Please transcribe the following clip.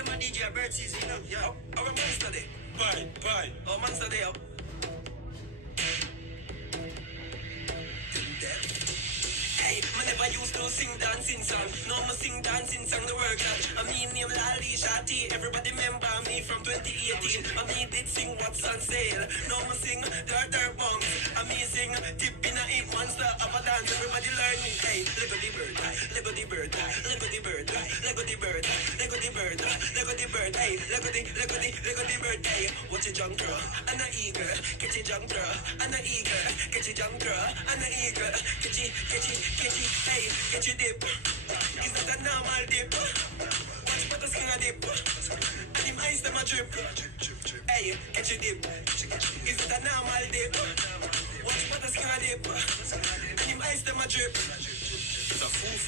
Yeah, my DJ bird season, you know. Yeah, our monster day. Bye. Oh, monster day up. Hey, I never used to sing dancing song. No, I sing dancing song the work that. I mean name Lali Shati. Everybody remember me from 2018. I mean did sing What's on Sale. No, I sing Dirt Bunks. I mean sing Tip in a Ink Monster of a dance. Everybody learn me. Hey, Leggo the bird, Leggo the bird, Leggo the bird, Leggo the bird, Leggo the bird, Leggo the bird. Hey, Leggo the bird. Hey, watch a junk girl and a eagle. Catch a junk girl and a eagle. Catch a junk girl and a eagle. Catch it, hey, get your dip. Is that a normal dip? Watch for the skin a dip. And him eyes them a drip. Hey, get your dip. Is that a normal dip? Watch for the skin a dip. And him eyes them a drip. It's a foo-foo.